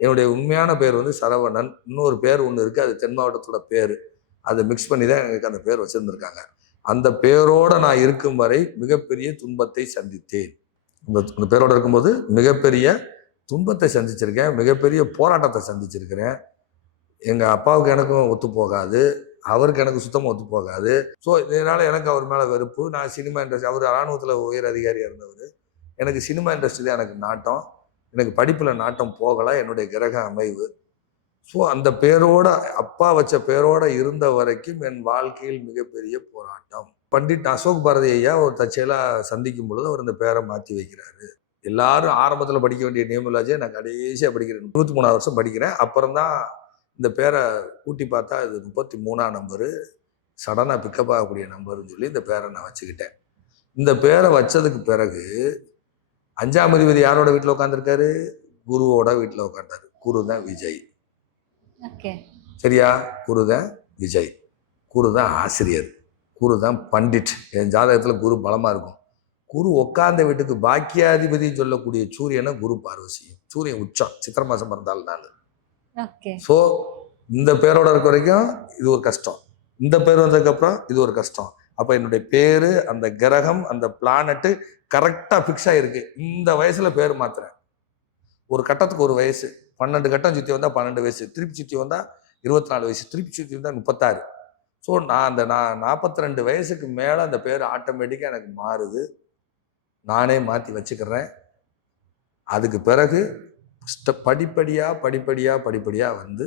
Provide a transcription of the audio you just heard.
என்னுடைய உண்மையான பேர் வந்து சரவணன். இன்னொரு பேர் ஒன்று இருக்குது, அது தென் மாவட்டத்தோட பேர். அதை மிக்ஸ் பண்ணி தான் எனக்கு அந்த பேர் வச்சுருந்துருக்காங்க. அந்த பேரோடு நான் இருக்கும் வரை மிகப்பெரிய துன்பத்தை சந்தித்தேன். அந்த பேரோடு இருக்கும்போது மிகப்பெரிய துன்பத்தை சந்திச்சிருக்கேன், மிகப்பெரிய போராட்டத்தை சந்திச்சிருக்கிறேன். எங்கள் அப்பாவுக்கு எனக்கும் ஒத்து போகாது, அவருக்கு எனக்கு சுத்தமாக ஒத்து போகாது. ஸோ இதனால் எனக்கு அவர் மேலே வெறுப்பு. நான் சினிமா இண்டஸ்ட்ரி, அவர் இராணுவத்தில் உயர் அதிகாரியாக இருந்தவர். எனக்கு சினிமா இண்டஸ்ட்ரி தான் எனக்கு நாட்டம். எனக்கு படிப்பில் நாட்டம் போகலை, என்னுடைய கிரக அமைவு. ஸோ அந்த பேரோட, அப்பா வச்ச பேரோட இருந்த வரைக்கும் என் வாழ்க்கையில் மிகப்பெரிய போராட்டம். பண்டிட் அசோக் பாரதி ஐயா ஒரு தற்செயலாக சந்திக்கும் பொழுது அவர் இந்த பேரை மாற்றி வைக்கிறாரு. எல்லாரும் ஆரம்பத்தில் படிக்க வேண்டிய நேமுலாஜே நான் கடைசியாக படிக்கிறேன். 23வது வருஷம் படிக்கிறேன். அப்புறம் தான் இந்த பேரை கூட்டி பார்த்தா இது 33ஆம் நம்பரு, சடனாக பிக்கப் ஆகக்கூடிய நம்பர்னு சொல்லி இந்த பேரை நான் வச்சுக்கிட்டேன். இந்த பேரை வச்சதுக்கு பிறகு 5ஆம் அதிபதி யாரோட வீட்டில் உட்காந்துருக்காரு? குருவோட வீட்டில் உட்காந்தாரு. குரு தான் விஜய். சரியா? குரு தான் விஜய், குரு தான் ஆசிரியர், குரு தான் பண்டிட். என் ஜாதகத்தில் குரு பலமாக இருக்கும். குரு உட்கார்ந்த வீட்டுக்கு பாக்கியாதிபதினு சொல்லக்கூடிய சூரியனை குரு பார்வை செய்யும். சூரியன் உச்சம், சித்திரை மாதம் பிறந்தால் நான். ஸோ இந்த பேரோட இருக்க வரைக்கும் இது ஒரு கஷ்டம், இந்த பேர் வந்ததுக்கப்புறம் இது ஒரு கஷ்டம். அப்போ என்னுடைய பேர், அந்த கிரகம், அந்த பிளானட்டு கரெக்டாக ஃபிக்ஸ் ஆகிருக்கு. இந்த வயசில் பேர் மாத்துறேன். ஒரு கட்டத்துக்கு ஒரு வயசு, 12 கட்டம் சுற்றி வந்தால் 12 வயசு, திருப்பி சுற்றி வந்தால் 24 வயசு, திருப்பி சுற்றி வந்தால் 36. ஸோ நான் 42 வயசுக்கு மேலே அந்த பேர் ஆட்டோமேட்டிக்காக எனக்கு மாறுது. நானே மாற்றி வச்சுக்கிறேன். அதுக்கு பிறகு படிப்படியாக வந்து